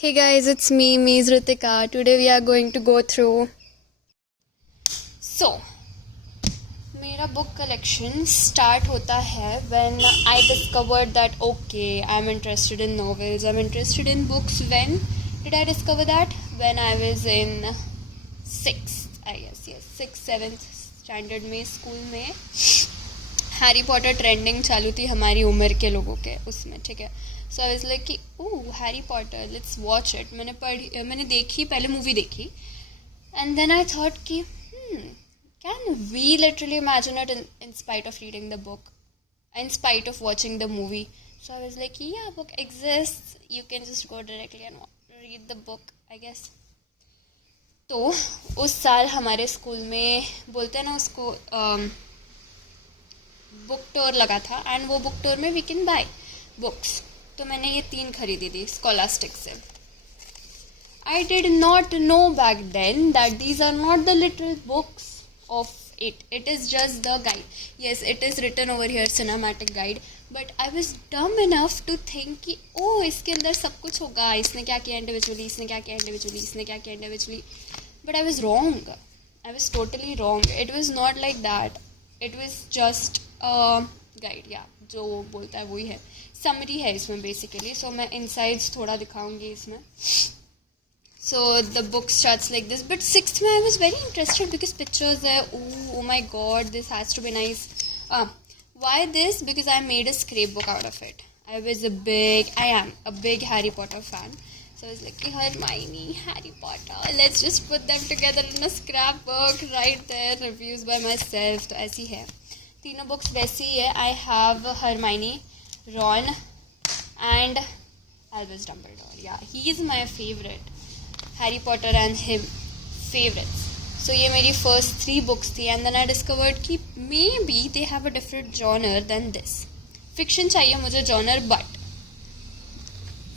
Hey guys, it's me Ritika. Today we are going to go through. So, मेरा book collection start होता है when I discovered that okay, I'm interested in novels, I'm interested in books. When did I discover that? When I was in 6th, I guess, yes, 6th, 7th standard में स्कूल में Harry Potter trending चालू थी हमारी उम्र के लोगों के उसमें, ठीक है. सो आई वाज लाइक कि oh Harry Potter, let's watch it. मैंने देखी, पहले मूवी देखी एंड देन आई थॉट कि can we literally imagine it in spite of reading the book, in spite of watching the movie. So I was like yeah book exist, you can just go directly and read the book, I guess. तो उस साल हमारे स्कूल में बोलते हैं ना उसको book tour लगा था एंड वो बुक टूर में वी कैन बाय बुक्स. तो मैंने ये 3 खरीदी थी स्कॉलास्टिक से. I did not know back then that these are not the literal books of it. It is just the guide. Yes, it is written over here cinematic guide, but I was dumb enough to think कि ओ इसके अंदर सब कुछ होगा, इसने क्या किया इंडिविजुअली, इसने क्या किया इंडिविजुअली, इसने क्या किया individually. But I was wrong. I was totally wrong. It was not like that. It was just guide, या जो बोलता है वही है. समरी है इसमें बेसिकली. सो मैं इनसाइड्स थोड़ा दिखाऊंगी इसमें. So the book starts like this, but 6th में I was very interested because pictures है. Oh my god, this has to be nice. Why this? Because I made a scrap book out of it. I am a big Harry Potter fan. So I was like, Hermione, Harry Potter, let's just put them together in a scrapbook, write their reviews by myself. तो ऐसी है. तीनों बुक्स वैसी ही है. I have Hermione, Ron and Albus Dumbledore. Yeah, he is my favorite. Harry Potter and him, favorites. So ये मेरी first 3 books थी and then I discovered कि maybe they have a different genre than this. Fiction चाहिए मुझे genre, but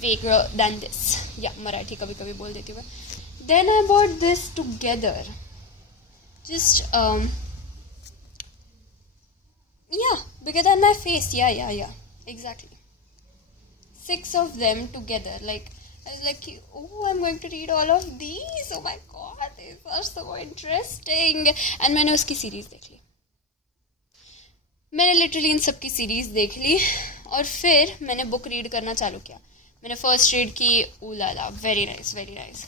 vaguer than this. Yeah, Marathi कभी कभी बोल देती हूँ. Then I bought this together. Just yeah, bigger than my face. Yeah, exactly. 6 of them together. Like I was like, oh, I'm going to read all of these. Oh my god, these are so interesting. And मैंने उसकी सीरीज देख ली. मैंने literally in सब की सीरीज देख ली और फिर मैंने बुक रीड करना चालू किया. मैंने फर्स्ट रीड की ooh la la, very nice, very nice.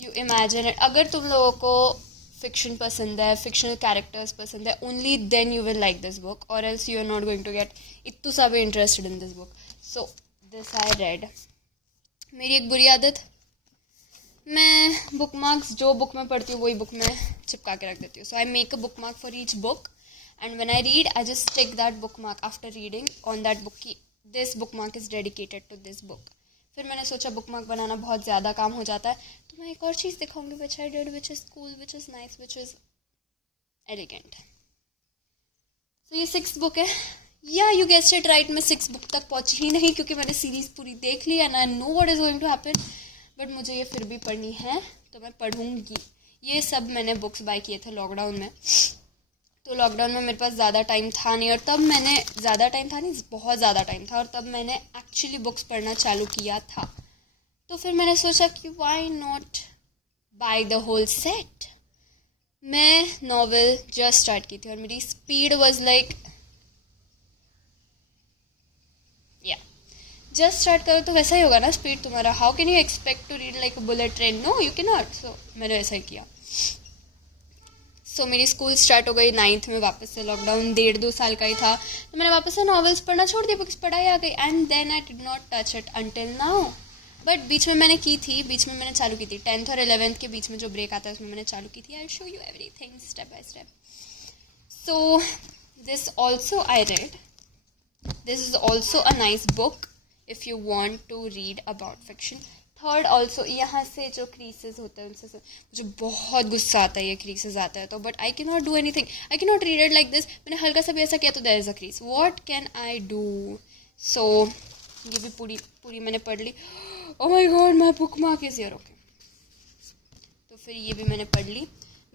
You imagine it. अगर तुम लोगों को फिक्शन पसंद है, फिक्शनल कैरेक्टर्स पसंद है, only then you will like this book, और else you are not going to get इतू सा भी interested in this book. So this I read. मेरी एक बुरी आदत, मैं बुक मार्क्स जो बुक में पढ़ती हूँ वही बुक में चिपका के रख देती हूँ. So I make a book mark for each book and when I read I just tick that book mark after reading on that book की this book mark is dedicated to this book. फिर मैंने सोचा book mark बनाना बहुत ज़्यादा काम हो जाता है, तो मैं एक और चीज़ दिखाऊंगी which I did, which is cool, which is nice, which is elegant. तो ये 6th बुक है. या यू गेस्ड इट राइट, मैं 6th बुक तक पहुंची ही नहीं क्योंकि मैंने सीरीज़ पूरी देख ली and I know what is going to happen. But मुझे ये फिर भी पढ़नी है तो मैं पढ़ूंगी. ये सब मैंने बुक्स बाय किए थे लॉकडाउन में. तो लॉकडाउन में मेरे पास ज़्यादा टाइम था नहीं, और तब मैंने ज़्यादा टाइम था नहीं, बहुत ज़्यादा टाइम था, और तब मैंने एक्चुअली बुक्स पढ़ना चालू किया था. तो फिर मैंने सोचा कि why not buy the whole set. मैं नॉवेल जस्ट स्टार्ट की थी और मेरी speed was like, yeah just start करो तो वैसा ही होगा ना स्पीड तुम्हारा. How can you expect to read like a bullet train? No, you can not. So मैंने ऐसा ही किया. सो मेरी स्कूल स्टार्ट हो गई 9th में वापस से. लॉकडाउन 1.5-2 साल का ही था, तो मैंने वापस से नॉवेल्स पढ़ना छोड़ दिया, बुक्स पढ़ाई आ गई and then I did not touch it until now. But बीच में मैंने की थी, बीच में मैंने चालू की थी 10th और 11th के बीच में जो ब्रेक आता है उसमें मैंने चालू की थी. I will show you everything step by step. So this also I read. This is also a nice book if you want to read about fiction. 3rd also, यहाँ से जो क्रीसेस होते हैं उनसे मुझे बहुत गुस्सा आता है, ये क्रीसेस आता है तो. But I can not do anything, I can not read it like this. मैंने हल्का सा भी ऐसा किया तो there is a crease. What can I do? So ये भी पूरी मैंने पढ़ ली. Oh my god, my book mark is here. Okay, तो फिर ये भी मैंने पढ़ ली.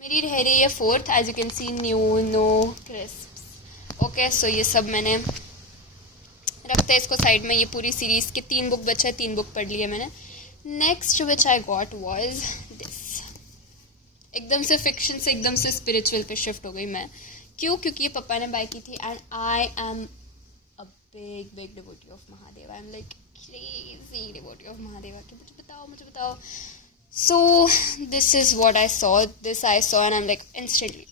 मेरी रह रही है 4th. As you can see, new, no, crisps. Okay, so ये सब मैंने रखते हैं इसको साइड में. ये पूरी सीरीज़ के 3 बुक बचे हैं, 3 बुक पढ़ लिए मैंने. Next which I got was this. एकदम से फिक्शन से एकदम से स्पिरिचुअल पे शिफ्ट हो गई मैं. क्यों? क्योंकि ये पापा ने बाय की थी and I am a big devotee of Mahadev. I am like crazy devotee of Mahadeva कि मुझे बताओ. So this is what I saw. This I saw and I'm like instantly,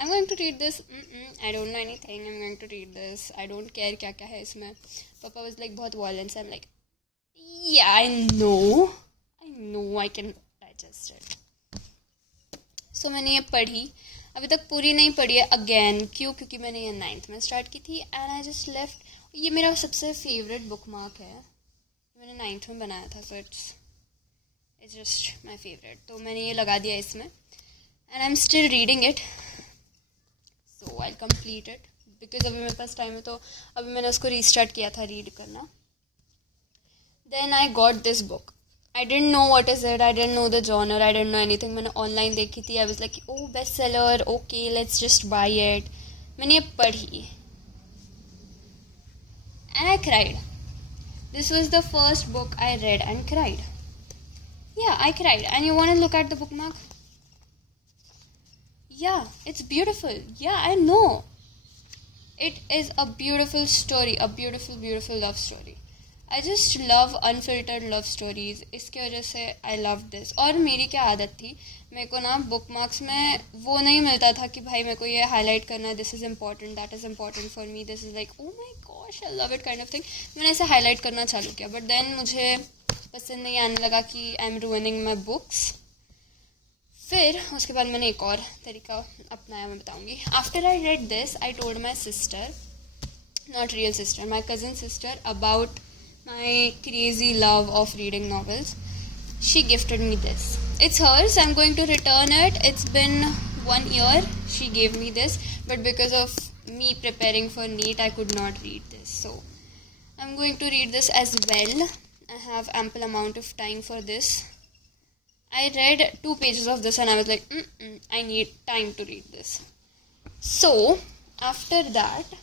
I'm going to read this. I don't know anything. I'm going to read this. I don't care क्या क्या है इसमें. Papa was like बहुत violence. I'm like, yeah, I know I can digest it. So मैंने ये पढ़ी. अभी तक पूरी नहीं पढ़ी है again. क्यों? क्योंकि मैंने ये 9th में स्टार्ट की थी and I just left. ये मेरा सबसे फेवरेट बुक मार्क है. मैंने 9th में बनाया था, so it's just my favorite. तो मैंने ये लगा दिया इसमें and I'm still reading it, so I'll complete it because अभी मेरे पास टाइम है. तो अभी मैंने उसको रीस्टार्ट किया था रीड करना. Then I got this book. I didn't know what is it. I didn't know the genre. I didn't know anything. मैंने ऑनलाइन देखी थी. I was like, oh, bestseller. Okay, let's just buy it. मैंने ये पढ़ी and I cried. This was the first book I read and cried. Yeah, I cried. And you want to look at the bookmark? Yeah, it's beautiful. Yeah, I know. It is a beautiful story. A beautiful love story. I just love unfiltered love stories. इसके वजह से I love this. और मेरी क्या आदत थी, मेरे को ना बुकमार्क्स में वो नहीं मिलता था कि भाई मेरे को ये हाईलाइट करना है, this is important, that is important for me, this is like oh my gosh I love it kind of thing. मैंने ऐसे हाईलाइट करना चालू किया बट देन मुझे पसंद नहीं आने लगा कि I am ruining my books. फिर उसके बाद मैंने एक और तरीका अपनाया, मैं बताऊँगी. After I read this I told my sister, not real sister, my cousin sister, about my crazy love of reading novels. She gifted me this. It's hers. I'm going to return it. It's been 1 year. She gave me this, but because of me preparing for NEET, I could not read this. So I'm going to read this as well. I have ample amount of time for this. I read 2 pages of this and I was like, I need time to read this. So after that,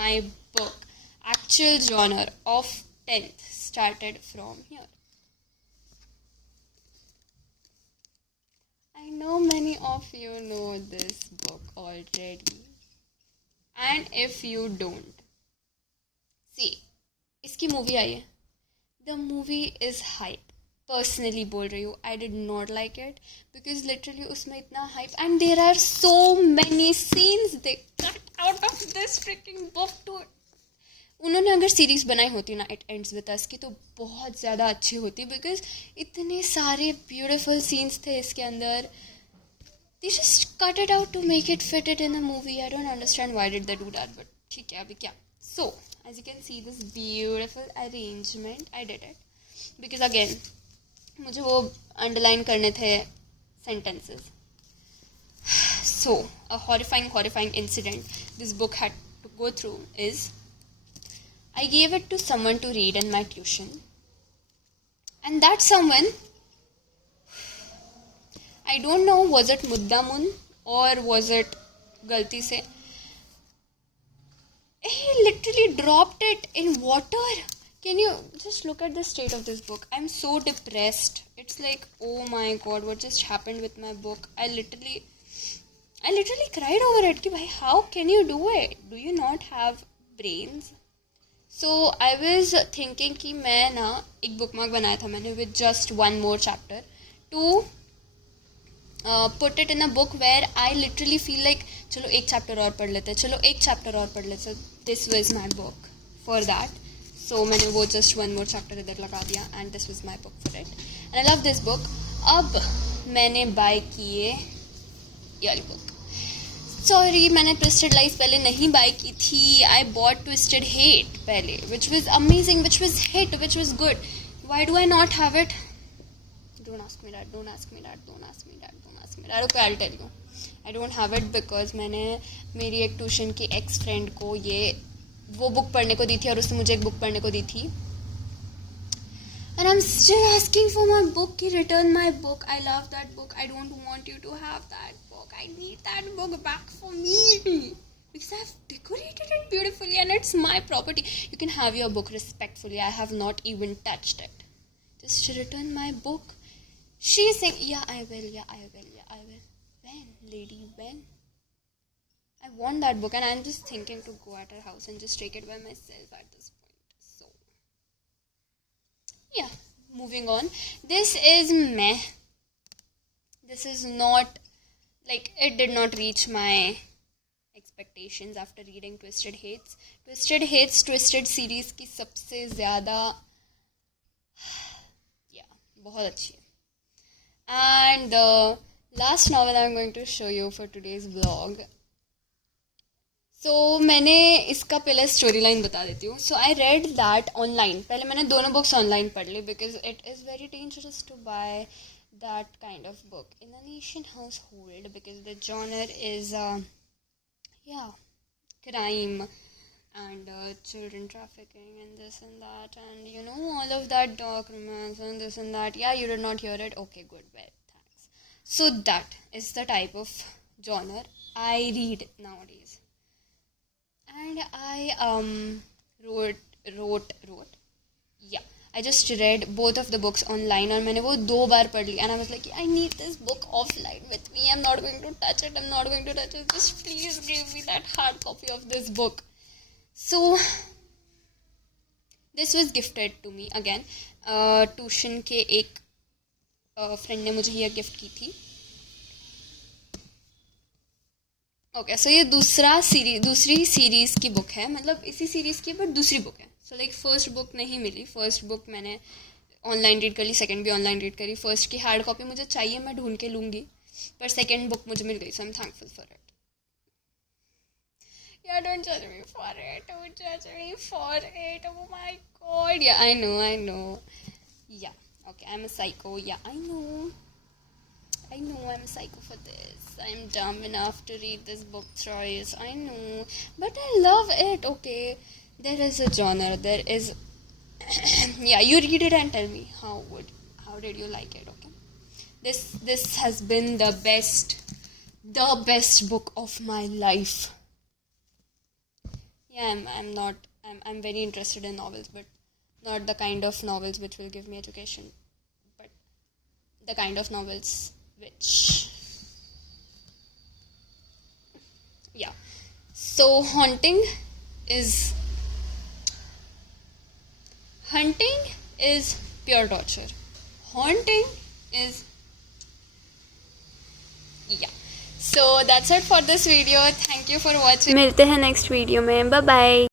my book actual genre of 10th started from here. I know many of you know this book already, and if you don't, see, इसकी मूवी आई है. The movie is hype. Personally बोल रही हूँ, I did not like it because literally उसमें इतना hype and there are so many scenes they cut out of this freaking book to. उन्होंने अगर सीरीज़ बनाई होती ना इट एंड्स विद अस की तो बहुत ज़्यादा अच्छी होती बिकॉज इतने सारे ब्यूटिफुल सीन्स थे इसके अंदर. They just cut it out to make it fit it in a movie. I don't understand why did they do that but ठीक है, अभी क्या. So as you can see this beautiful arrangement, I did it because again मुझे वो underline करने थे sentences. So a horrifying incident this book had to go through is I gave it to someone to read in my tuition. And that someone, I don't know, was it Muddamun or was it Galti se? He literally dropped it in water. Can you just look at the state of this book? I'm so depressed. It's like, oh my god, what just happened with my book? I literally cried over it. Ki bhai, how can you do it? Do you not have brains? So I was thinking कि मैं ना एक बुकमार्क बनाया था मैंने with just one more chapter to put it in a book where I literally feel like चलो एक chapter और पढ़ लेते, चलो एक chapter और पढ़ लेते. This was my book for that. So मैंने वो just one more chapter इधर लगा दिया and this was my book for it. And I love this book. अब मैंने buy किए ये वाली book. सॉरी, मैंने ट्विस्टेड लाइफ पहले नहीं बाय की थी. आई बॉट ट्विस्टेड हेट पहले, which was amazing, which was hit, which was good. Why do I not have it? Don't ask me that, don't ask me that, don't ask me that, don't ask me that. Okay, I will tell you. I don't have it because मैंने मेरी एक ट्यूशन की x friend को वो बुक पढ़ने को दी थी और उसने मुझे एक बुक पढ़ने को दी थी. And I'm still asking for my book. Ki return my book. I love that book. I don't want you to have that book. I need that book back for me. Because I've decorated it beautifully and it's my property. You can have your book respectfully. I have not even touched it. just return my book. She's saying, yeah, I will. When, lady, when? I want that book, and I'm just thinking to go at her house and just take it by myself at this point. So, yeah, moving on. This is meh. This is not, like, it did not reach my expectations after reading Twisted Hates. Twisted series की सबसे ज़्यादा, yeah, बहुत अच्छी है. And the last novel I'm going to show you for today's vlog. So मैंने इसका पहले story line बता देती हूँ. So I read that online. पहले मैंने दोनों बुक्स ऑनलाइन पढ़ ली because it is very dangerous to buy that kind of book in an Asian household because the genre is crime and children trafficking and this and that, and you know, all of that dark romance and this and that. Yeah, you did not hear it? Okay, good, well, thanks. So that is the type of genre I read nowadays. And I I just read both of the books online और मैंने वो 2 बार पढ़ ली. And I was like, I need this book offline with me. I'm not going to touch it. Just please give me that hard copy of this book. So this was gifted to me again. Tuition के एक फ्रेंड ने मुझे ये गिफ्ट की थी. Okay, so ये दूसरी सीरीज़ की बुक है, मतलब इसी सीरीज़ की बट दूसरी बुक है. सो लाइक फर्स्ट बुक नहीं मिली. फर्स्ट बुक मैंने ऑनलाइन रीड कर ली, सेकंड भी ऑनलाइन रीड करी. फर्स्ट की हार्ड कॉपी मुझे चाहिए, मैं ढूंढ के लूँगी, पर सेकंड बुक मुझे मिल गई. So I am thankful for it. Yeah, don't judge me for it. Oh my god. Yeah, I know. Yeah, okay, I'm a psycho. Yeah, I know I'm a psycho for this. I'm dumb enough to read this book thrice. I know. But I love it. Okay, there is a genre. There is... yeah, you read it and tell me how did you like it, okay? This has been the best book of my life. Yeah, I'm very interested in novels, but not the kind of novels which will give me education, but the kind of novels which, yeah. So hunting is pure torture. Haunting is, yeah. So that's it for this video. Thank you for watching. मिलते हैं next video में. Bye bye.